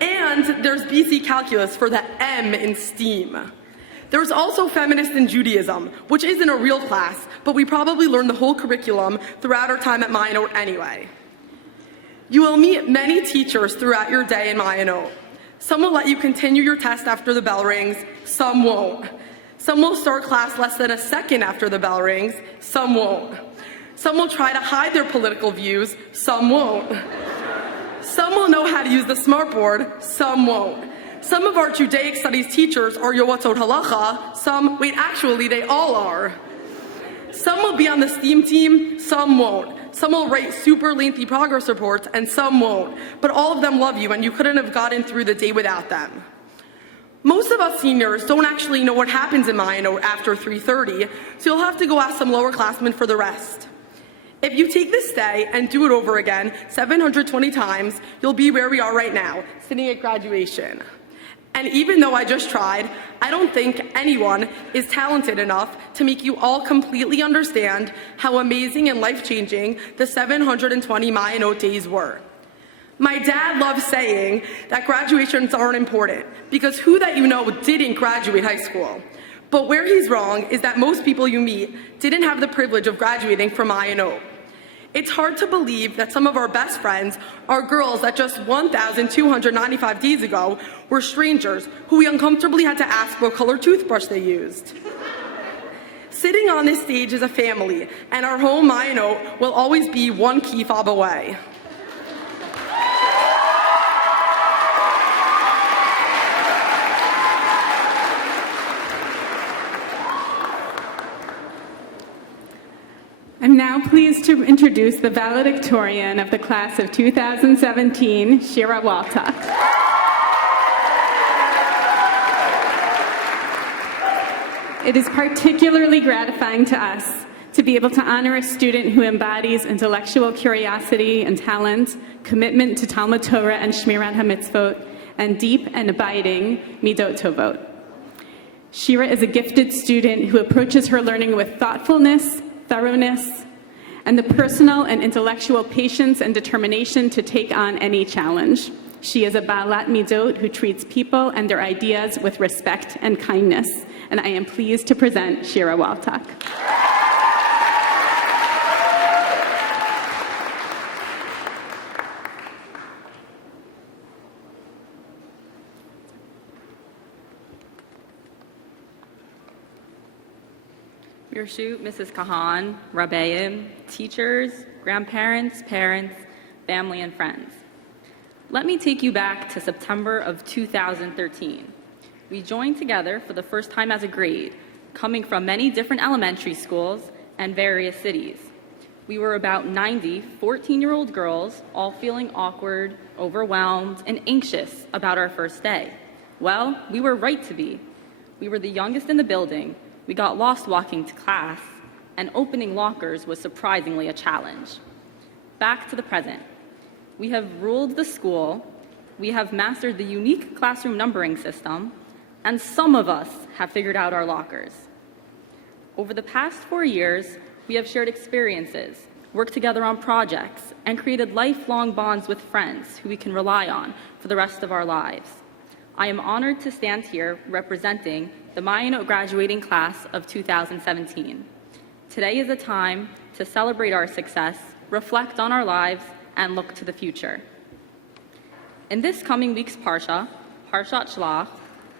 And there's BC calculus for the M in STEAM. There's also feminist in Judaism, which isn't a real class, but we probably learned the whole curriculum throughout our time at Mayanot anyway. You will meet many teachers throughout your day in Mayanot. Some will let you continue your test after the bell rings, some won't. Some will start class less than a second after the bell rings, some won't. Some will try to hide their political views, some won't. Some will know how to use the smartboard, some won't. Some of our Judaic studies teachers are Yoatzot Halacha, actually they all are. Some will be on the STEAM team, some won't. Some will write super lengthy progress reports and some won't, but all of them love you and you couldn't have gotten through the day without them. Most of us seniors don't actually know what happens in Mayanot after 3:30, so you'll have to go ask some lower classmen for the rest. If you take this day and do it over again 720 times, you'll be where we are right now, sitting at graduation. And even though I just tried, I don't think anyone is talented enough to make you all completely understand how amazing and life-changing the 720 Mayanot days were. My dad loves saying that graduations aren't important because who that you know didn't graduate high school? But where he's wrong is that most people you meet didn't have the privilege of graduating from Mayanot. It's hard to believe that some of our best friends are girls that just 1,295 days ago were strangers who we uncomfortably had to ask what color toothbrush they used. Sitting on this stage is a family, and our home Mayanot will always be one key fob away. I'm now pleased to introduce the valedictorian of the class of 2017, Shira Waltuck. It is particularly gratifying to us to be able to honor a student who embodies intellectual curiosity and talent, commitment to Talmud Torah and Shmirat HaMitzvot, and deep and abiding Midot Tovot. Shira is a gifted student who approaches her learning with thoughtfulness, thoroughness, and the personal and intellectual patience and determination to take on any challenge. She is a Baalat Midot who treats people and their ideas with respect and kindness, and I am pleased to present Shira Waltuck. We Bershut, Mrs. Kahan, Rabbeim, teachers, grandparents, parents, family, and friends. Let me take you back to September of 2013. We joined together for the first time as a grade, coming from many different elementary schools and various cities. We were about 90 14-year-old girls, all feeling awkward, overwhelmed, and anxious about our first day. Well, we were right to be. We were the youngest in the building, we got lost walking to class, and opening lockers was surprisingly a challenge. Back to the present. We have ruled the school, we have mastered the unique classroom numbering system, and some of us have figured out our lockers. Over the past 4 years, we have shared experiences, worked together on projects, and created lifelong bonds with friends who we can rely on for the rest of our lives. I am honored to stand here representing the Ma'ayanot graduating class of 2017. Today is a time to celebrate our success, reflect on our lives, and look to the future. In this coming week's Parsha, Parshat Shlach,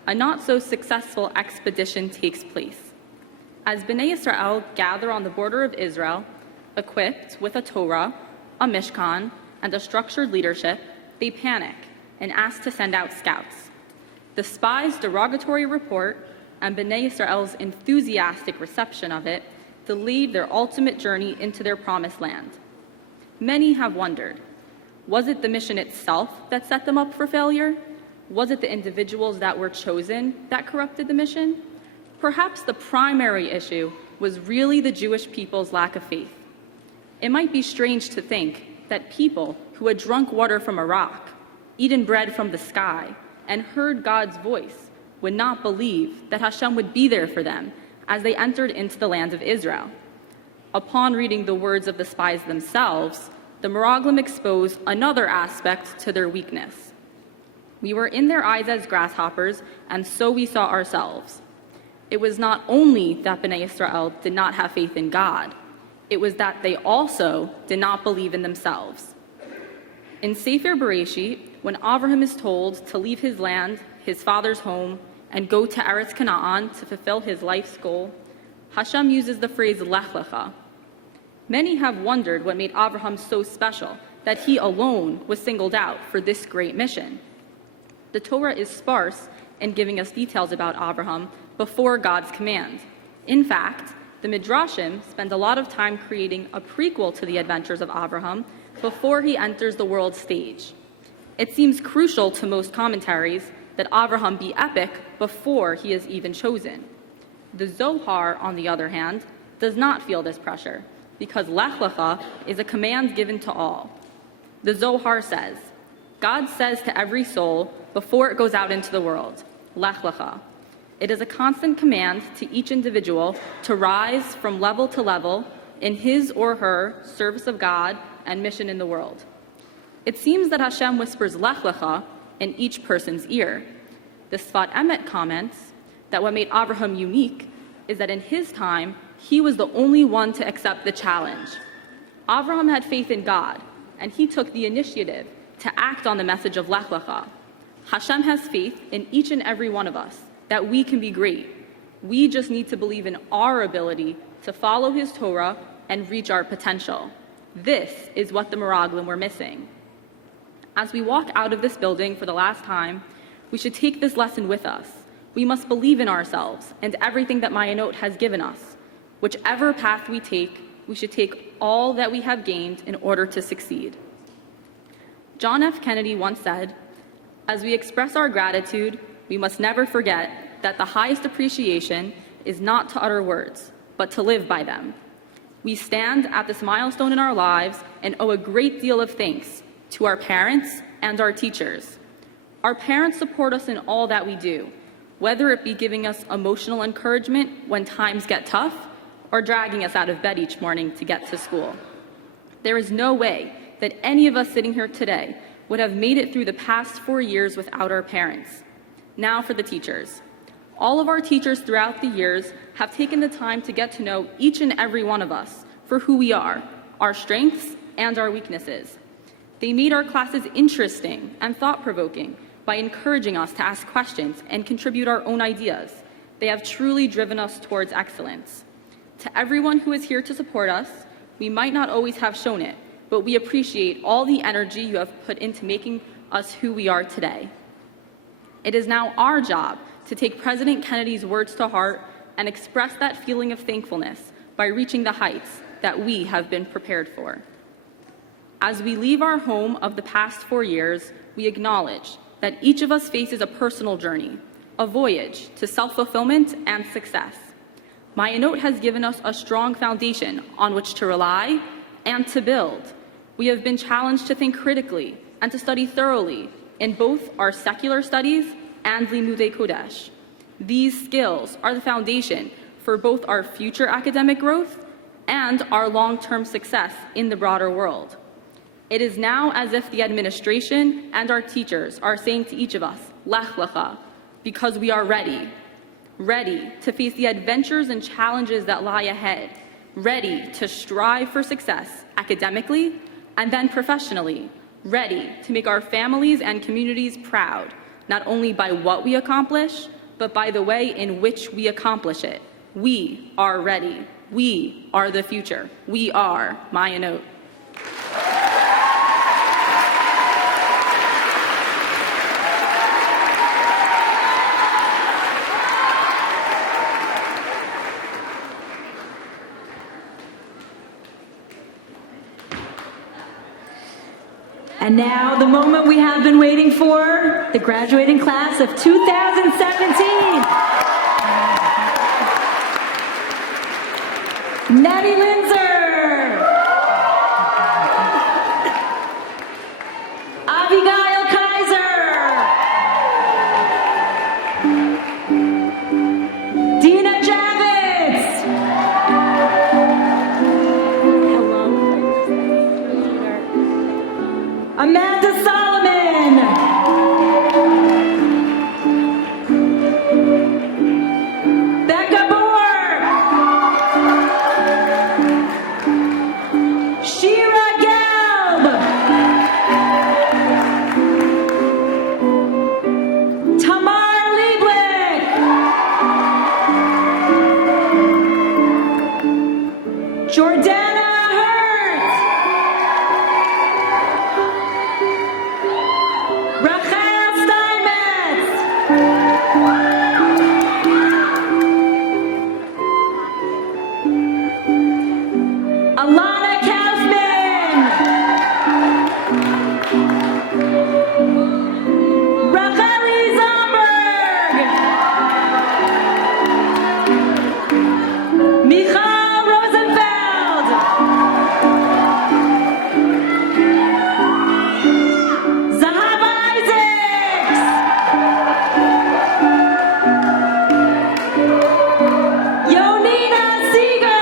a not-so-successful expedition takes place. As Bnei Yisrael gather on the border of Israel, equipped with a Torah, a Mishkan, and a structured leadership, they panic and ask to send out scouts. The spies' derogatory report and Bnei Yisrael's enthusiastic reception of it delayed their ultimate journey into their promised land. Many have wondered, was it the mission itself that set them up for failure? Was it the individuals that were chosen that corrupted the mission? Perhaps the primary issue was really the Jewish people's lack of faith. It might be strange to think that people who had drunk water from a rock, eaten bread from the sky, and heard God's voice would not believe that Hashem would be there for them as they entered into the land of Israel. Upon reading the words of the spies themselves, the Meraglim expose another aspect to their weakness. We were in their eyes as grasshoppers, and so we saw ourselves. It was not only that Bnei Yisrael did not have faith in God, it was that they also did not believe in themselves. In Sefer Bereshit, when Avraham is told to leave his land, his father's home, and go to Eretz Canaan to fulfill his life's goal, Hashem uses the phrase Lech Lecha. Many have wondered what made Avraham so special that he alone was singled out for this great mission. The Torah is sparse in giving us details about Avraham before God's command. In fact, the Midrashim spend a lot of time creating a prequel to the adventures of Avraham before he enters the world stage. It seems crucial to most commentaries that Avraham be epic before he is even chosen. The Zohar, on the other hand, does not feel this pressure, because Lech Lecha is a command given to all. The Zohar says, God says to every soul before it goes out into the world, Lech Lecha. It is a constant command to each individual to rise from level to level in his or her service of God and mission in the world. It seems that Hashem whispers Lech Lecha in each person's ear. The Sfat Emet comments that what made Avraham unique is that in his time, he was the only one to accept the challenge. Avraham had faith in God, and he took the initiative to act on the message of Lech Lecha. Hashem has faith in each and every one of us that we can be great. We just need to believe in our ability to follow his Torah and reach our potential. This is what the Meraglim were missing. As we walk out of this building for the last time, we should take this lesson with us. We must believe in ourselves and everything that Ma'ayanot has given us. Whichever path we take, we should take all that we have gained in order to succeed. John F. Kennedy once said, "As we express our gratitude, we must never forget that the highest appreciation is not to utter words, but to live by them." We stand at this milestone in our lives and owe a great deal of thanks to our parents and our teachers. Our parents support us in all that we do, whether it be giving us emotional encouragement when times get tough or dragging us out of bed each morning to get to school. There is no way that any of us sitting here today would have made it through the past 4 years without our parents. Now for the teachers. All of our teachers throughout the years have taken the time to get to know each and every one of us for who we are, our strengths and our weaknesses. They made our classes interesting and thought-provoking by encouraging us to ask questions and contribute our own ideas. They have truly driven us towards excellence. To everyone who is here to support us, we might not always have shown it, but we appreciate all the energy you have put into making us who we are today. It is now our job to take President Kennedy's words to heart and express that feeling of thankfulness by reaching the heights that we have been prepared for. As we leave our home of the past 4 years, we acknowledge that each of us faces a personal journey, a voyage to self-fulfillment and success. Maya Note has given us a strong foundation on which to rely and to build. We have been challenged to think critically and to study thoroughly in both our secular studies and Limudei Kodesh. These skills are the foundation for both our future academic growth and our long-term success in the broader world. It is now as if the administration and our teachers are saying to each of us, Lech Lecha, because we are ready to face the adventures and challenges that lie ahead, ready to strive for success academically and then professionally, ready to make our families and communities proud, not only by what we accomplish, but by the way in which we accomplish it. We are ready. We are the future. We are Maya Note. And now, the moment we have been waiting for, the graduating class of 2017. Natty Linzer. Abigail Kaiser. Dina Javits. Amanda Solomon. Becca Boer. Shira Gelb. Tamar Lieblich. Jordana Hurt. Rachel Steinmetz. Alana Kaufman. Racheli Zomberg. Michal Rosenfeld. Zahava Isaacs. Yonina Siegel.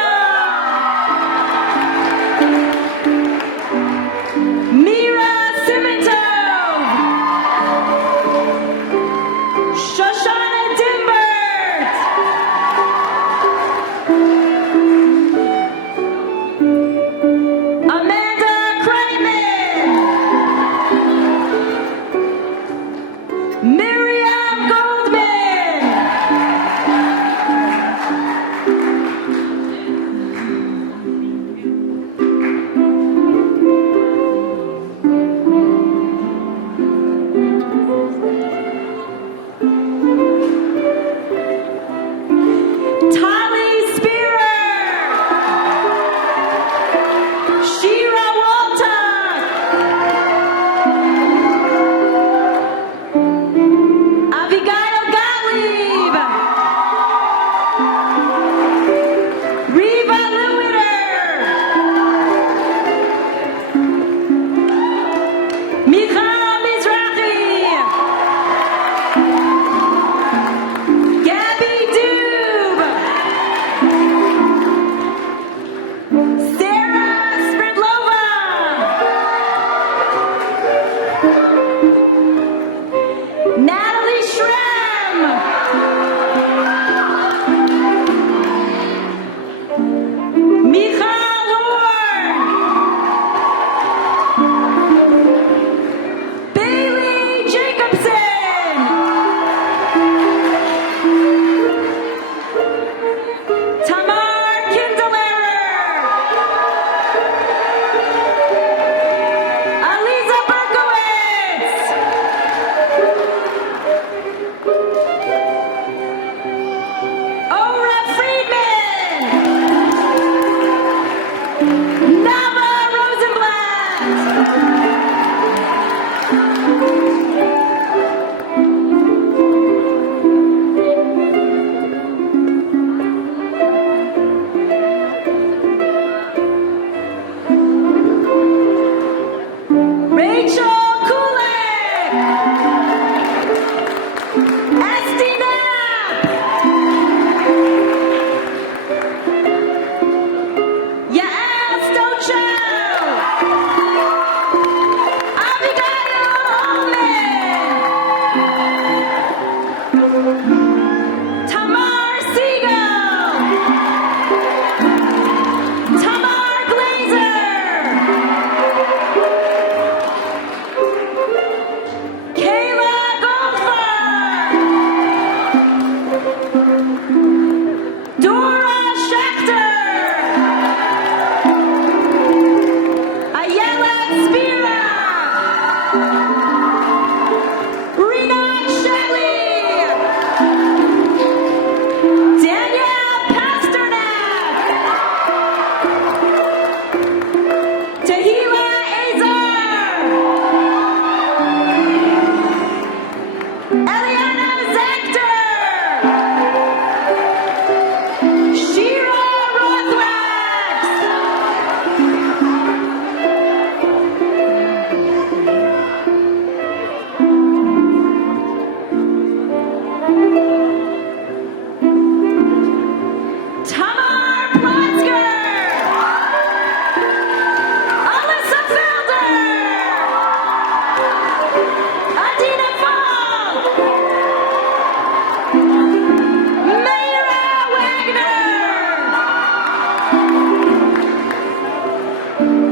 Thank you.